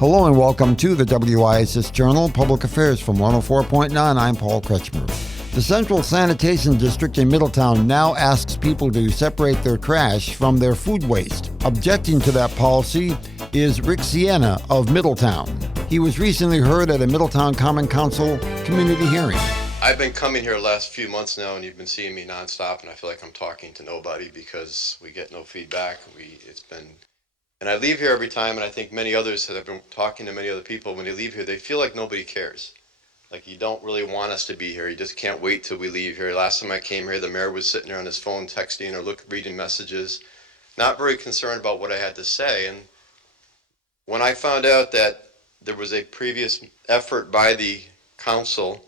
Hello and welcome to the WIHS Journal, Public Affairs from 104.9. I'm Paul Kretschmer. The Central Sanitation District in Middletown now asks people to separate their trash from their food waste. Objecting to that policy is Rick Sienna of Middletown. He was recently heard at a Middletown Common Council community hearing. I've been coming here the last few months now, and you've been seeing me nonstop, and I feel like I'm talking to nobody because we get no feedback. And I leave here every time, and I think many others that have been talking to many other people, when they leave here, they feel like nobody cares. Like you don't really want us to be here. You just can't wait till we leave here. Last time I came here, the mayor was sitting there on his phone texting or reading messages, not very concerned about what I had to say. And when I found out that there was a previous effort by the council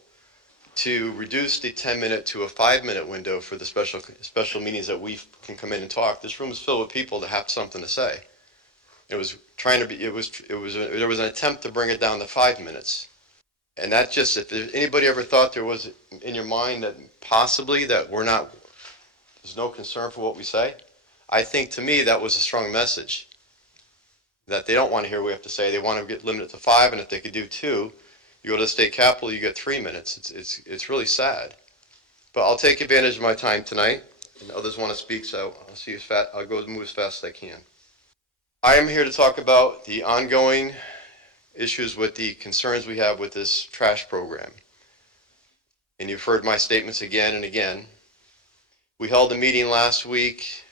to reduce the 10-minute to a 5-minute window for the special meetings that we can come in and talk, this room is filled with people that have something to say. There was an attempt to bring it down to 5 minutes. And that just, if anybody ever thought there was in your mind that possibly that there's no concern for what we say, I think to me that was a strong message. That they don't want to hear what we have to say. They want to get limited to 5, and if they could do 2, you go to the state capitol, you get 3 minutes. It's really sad. But I'll take advantage of my time tonight, and others want to speak, so I'll go move as fast as I can. I am here to talk about the ongoing issues with the concerns we have with this trash program. And you've heard my statements again and again. We held a meeting last week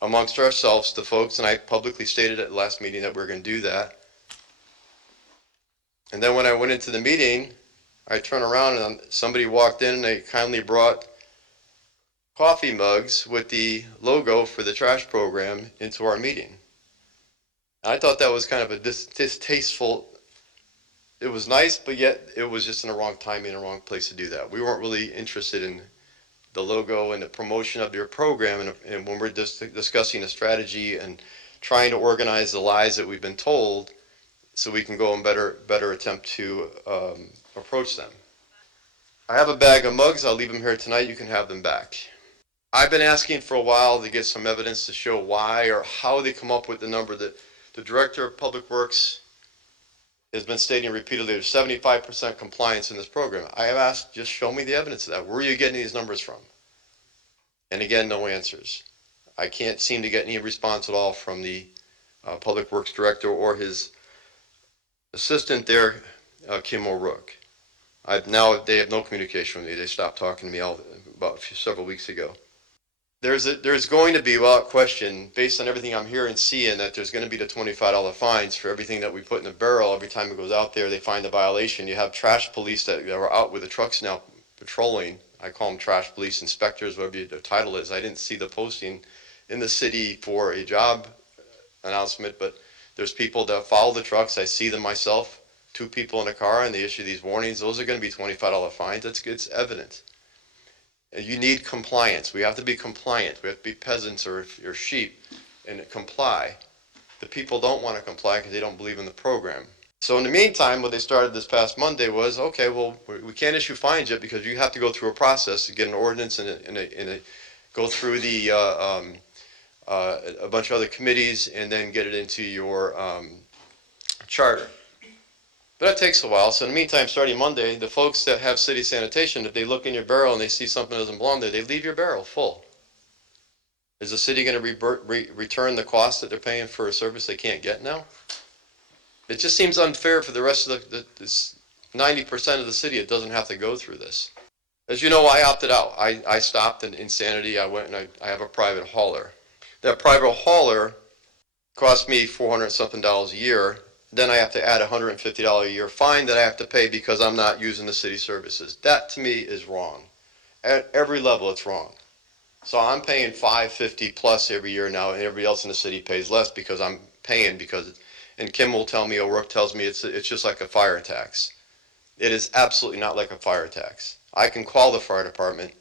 amongst ourselves, the folks, and I publicly stated at the last meeting that we're going to do that. And then when I went into the meeting, I turned around and somebody walked in and they kindly brought coffee mugs with the logo for the trash program into our meeting. I thought that was kind of a distasteful. It was nice, but yet it was just in the wrong timing and the wrong place to do that. We weren't really interested in the logo and the promotion of your program, and when we're discussing a strategy and trying to organize the lies that we've been told so we can go and better attempt to approach them. I have a bag of mugs. I'll leave them here tonight. You can have them back. I've been asking for a while to get some evidence to show why or how they come up with the number that the Director of Public Works has been stating repeatedly there's 75% compliance in this program. I have asked, just show me the evidence of that. Where are you getting these numbers from? And again, no answers. I can't seem to get any response at all from the Public Works Director or his assistant there, Kim O'Rourke. They have no communication with me. They stopped talking to me several weeks ago. There's going to be, without question, based on everything I'm hearing and seeing, that there's going to be the $25 fines for everything that we put in the barrel. Every time it goes out there, they find a violation. You have trash police that are out with the trucks now patrolling. I call them trash police inspectors, whatever the title is. I didn't see the posting in the city for a job announcement, but there's people that follow the trucks. I see them myself, 2 people in a car, and they issue these warnings. Those are going to be $25 fines. It's evident. You need compliance. We have to be compliant. We have to be peasants or sheep and comply. The people don't want to comply because they don't believe in the program. So in the meantime, what they started this past Monday was, okay, well, we can't issue fines yet because you have to go through a process to get an ordinance and go through a bunch of other committees and then get it into your charter. But that takes a while. So in the meantime, starting Monday, the folks that have city sanitation, if they look in your barrel and they see something that doesn't belong there, they leave your barrel full. Is the city going to return the cost that they're paying for a service they can't get now? It just seems unfair for the rest of this 90% of the city that doesn't have to go through this. As you know, I opted out. I stopped in Insanity. I went and I have a private hauler. That private hauler cost me $400-something a year. Then I have to add $150 a year fine that I have to pay because I'm not using the city services. That to me is wrong. At every level it's wrong. So I'm paying $550 plus every year now, and everybody else in the city pays less because I'm paying and Kim will tell me, O'Rourke tells me it's just like a fire tax. It is absolutely not like a fire tax. I can call the fire department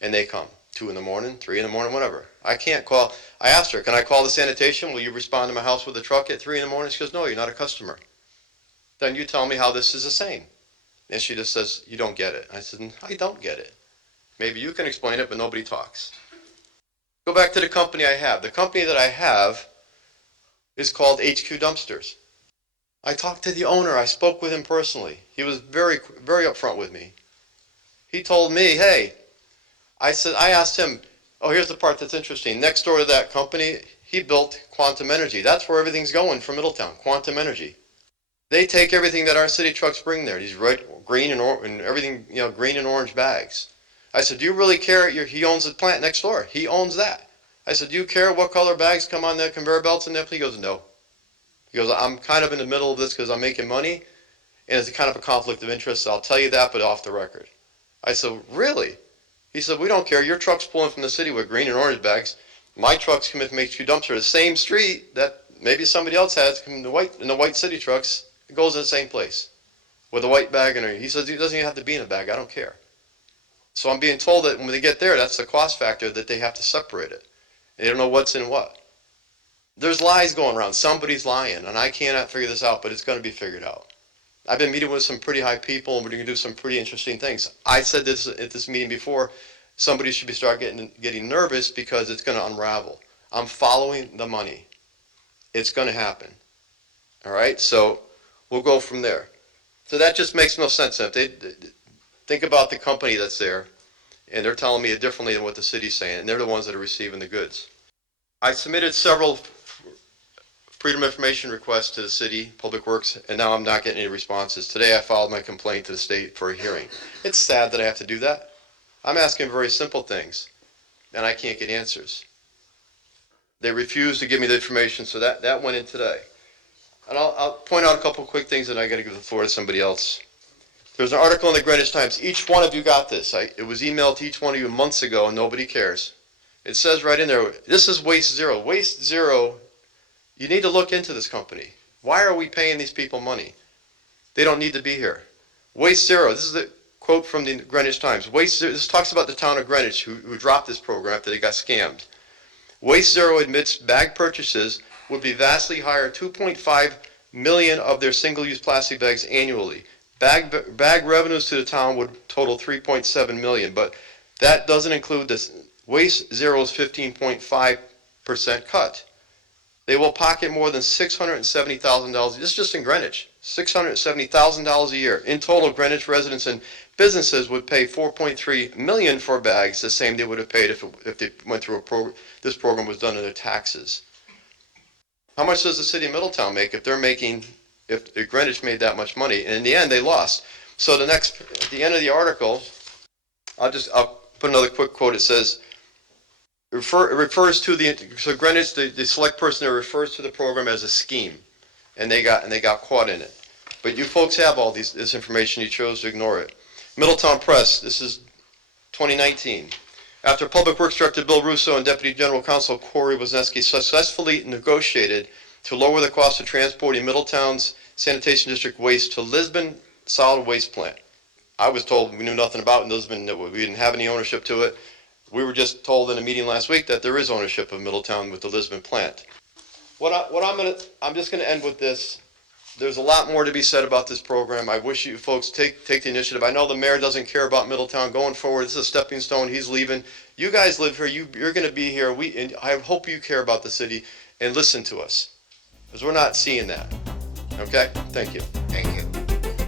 and they come. 2 in the morning, 3 in the morning, whatever. I can't call. I asked her, can I call the sanitation? Will you respond to my house with a truck at 3 in the morning? She goes, no, you're not a customer. Then you tell me how this is the same. And she just says, you don't get it. I said, I don't get it. Maybe you can explain it, but nobody talks. Go back to the company I have. The company that I have is called HQ Dumpsters. I talked to the owner. I spoke with him personally. He was very, very upfront with me. He told me, hey, I asked him, oh, here's the part that's interesting. Next door to that company, he built Quantum Energy. That's where everything's going for Middletown, Quantum Energy. They take everything that our city trucks bring there, these red, green, and everything, green and orange bags. I said, do you really care? He owns the plant next door. He owns that. I said, do you care what color bags come on the conveyor belts and that? He goes, no. He goes, I'm kind of in the middle of this because I'm making money, and it's kind of a conflict of interest. So I'll tell you that, but off the record. I said, really? He said, we don't care. Your truck's pulling from the city with green and orange bags. My trucks come in from HQ dumpster, the same street that maybe somebody else has in the white city trucks. It goes in the same place with a white bag in it. He says it doesn't even have to be in a bag. I don't care. So I'm being told that when they get there, that's the cost factor, that they have to separate it. They don't know what's in what. There's lies going around. Somebody's lying, and I cannot figure this out, but it's going to be figured out. I've been meeting with some pretty high people, and we're going to do some pretty interesting things. I said this at this meeting before. Somebody should start getting nervous because it's going to unravel. I'm following the money. It's going to happen. All right? So we'll go from there. So that just makes no sense. If they think about the company that's there, and they're telling me it differently than what the city's saying, and they're the ones that are receiving the goods. I submitted several Freedom of Information requests to the city, Public Works, and now I'm not getting any responses. Today I filed my complaint to the state for a hearing. It's sad that I have to do that. I'm asking very simple things, and I can't get answers. They refuse to give me the information, so that went in today. And I'll point out a couple quick things, and I got to give the floor to somebody else. There's an article in the Greenwich Times. Each one of you got this. It was emailed to each one of you months ago, and nobody cares. It says right in there, this is Waste Zero. Waste Zero, you need to look into this company. Why are we paying these people money? They don't need to be here. Waste Zero, this is the quote from the Greenwich Times. Waste Zero, this talks about the town of Greenwich who dropped this program after they got scammed. Waste Zero admits bag purchases would be vastly higher, 2.5 million of their single-use plastic bags annually. Bag revenues to the town would total 3.7 million, but that doesn't include this Waste Zero's 15.5% cut. They will pocket more than $670,000. This is just in Greenwich. $670,000 a year. In total, Greenwich residents and businesses would pay $4.3 million for bags, the same they would have paid if they went through this program was done in their taxes. How much does the city of Middletown make if Greenwich made that much money? And in the end, they lost. So at the end of the article, I'll put another quick quote. It says, it refers to so Greenwich, the select person there refers to the program as a scheme, and they got caught in it. But you folks have all this information. You chose to ignore it. Middletown Press. This is 2019. After Public Works Director Bill Russo and Deputy General Counsel Corey Wisniewski successfully negotiated to lower the cost of transporting Middletown's sanitation district waste to Lisbon Solid Waste Plant. I was told we knew nothing about Lisbon, that we didn't have any ownership to it. We were just told in a meeting last week that there is ownership of Middletown with the Lisbon plant. I'm just going to end with this. There's a lot more to be said about this program. I wish you folks take the initiative. I know the mayor doesn't care about Middletown going forward. This is a stepping stone. He's leaving. You guys live here. You're going to be here. And I hope you care about the city and listen to us, because we're not seeing that. Okay? Thank you. Thank you.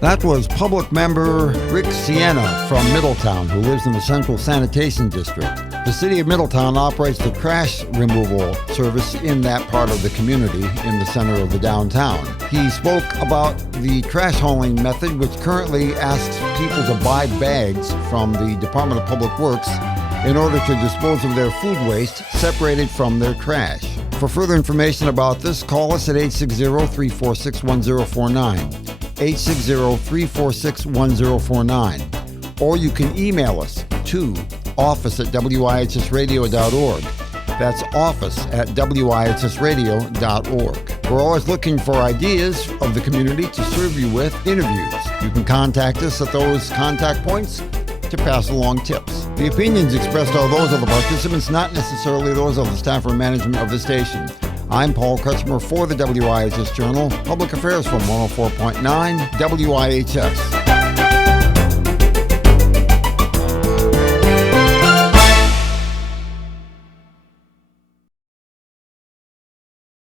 That was public member Rick Sienna from Middletown, who lives in the Central Sanitation District. The city of Middletown operates the trash removal service in that part of the community in the center of the downtown. He spoke about the trash hauling method, which currently asks people to buy bags from the Department of Public Works in order to dispose of their food waste separated from their trash. For further information about this, call us at 860-346-1049. 860-346-1049. Or you can email us to office@wihsradio.org. That's office@wihsradio.org. We're always looking for ideas of the community to serve you with interviews. You can contact us at those contact points to pass along tips. The opinions expressed are those of the participants, not necessarily those of the staff or management of the station. I'm Paul Kretschmer for the WIHS Journal, Public Affairs from 104.9 WIHS.